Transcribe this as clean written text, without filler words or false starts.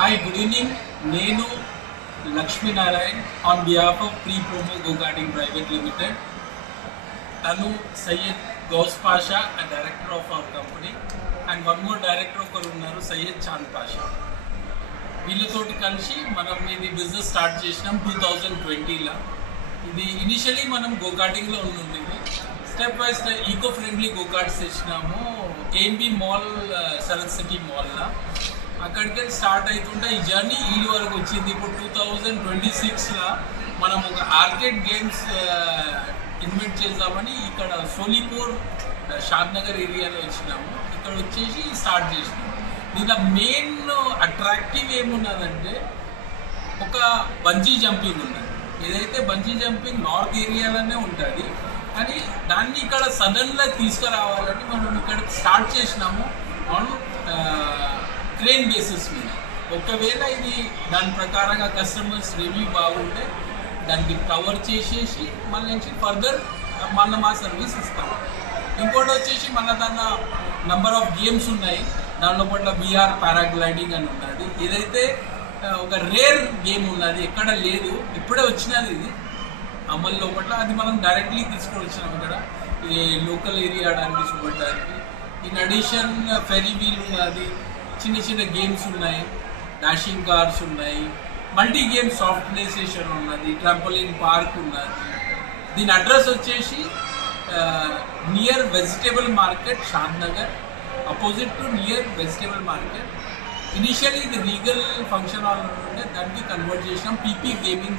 Hi, good evening. నేను Lakshminarayan on behalf of pre promo go karting private limited. తను Syed Ghouse Pasha and director of our company, and one more director ఒకరు ఉన్నారు, సయ్యద్ చాంద్ పాషా. వీళ్ళతోటి కలిసి మనం ఇది బిజినెస్ స్టార్ట్ చేసినాం 2020లో. ఇది ఇనిషియలీ మనం గోకార్టింగ్లో ఉండింది. Step by step eco friendly go karts తెచ్చినాము కేఎన్బి మాల్, సరత్ సిటీ మాల్లో. అక్కడికి స్టార్ట్ అవుతుంటే ఈ జర్నీ ఈ వరకు వచ్చింది. ఇప్పుడు 2026లో మనం ఒక ఆర్కేడ్ గేమ్స్ ఇన్వెంట్ చేద్దామని ఇక్కడ సోలీపూర్, షాద్నగర్ ఏరియాలో వచ్చినాము. ఇక్కడ వచ్చేసి స్టార్ట్ చేసినాము. దీంట్లో మెయిన్ అట్రాక్టివ్ ఏమున్నదంటే ఒక బంజీ జంపింగ్ ఉన్నది. ఏదైతే బంజీ జంపింగ్ నార్త్ ఏరియాలోనే ఉంటుంది, కానీ దాన్ని ఇక్కడ సడన్గా తీసుకురావాలని మనం ఇక్కడ స్టార్ట్ చేసినాము ఆన్ ట్రైన్ బేసిస్ మీద. ఒకవేళ ఇది దాని ప్రకారంగా కస్టమర్స్ రివ్యూ బాగుంటే దానికి కవర్ చేసేసి మళ్ళీ నుంచి ఫర్దర్ మా సర్వీస్ ఇస్తాము. ఇంకోటి వచ్చేసి మన దాని నంబర్ ఆఫ్ గేమ్స్ ఉన్నాయి. దానిలో పట్ల బీఆర్ పారాగ్లైడింగ్ అని ఉన్నది. ఏదైతే ఒక రేర్ గేమ్ ఉన్నది, ఎక్కడ లేదు, ఇప్పుడే వచ్చినది ఇది అమలు లోపల. అది మనం డైరెక్ట్లీ తీసుకొని వచ్చినాం ఇక్కడ ఈ లోకల్ ఏరియా ఆడడానికి చూపడానికి. ఇన్ అడిషన్ ఫెరీ వీల్ ఉన్నది, చిన్న చిన్న గేమ్స్ ఉన్నాయి, డాషింగ్ కార్స్ ఉన్నాయి, multi game soft play station ఉన్నది, ట్రంపోలిన్ పార్క్ ఉన్నది. దీని అడ్రస్ వచ్చేసి near vegetable market, Shadnagar, opposite to near vegetable market. Initially ఇది లీగల్ ఫంక్షన్ హాల్ ఉంటే దానికి కన్వర్ట్ చేసినాం పీపీ గేమింగ్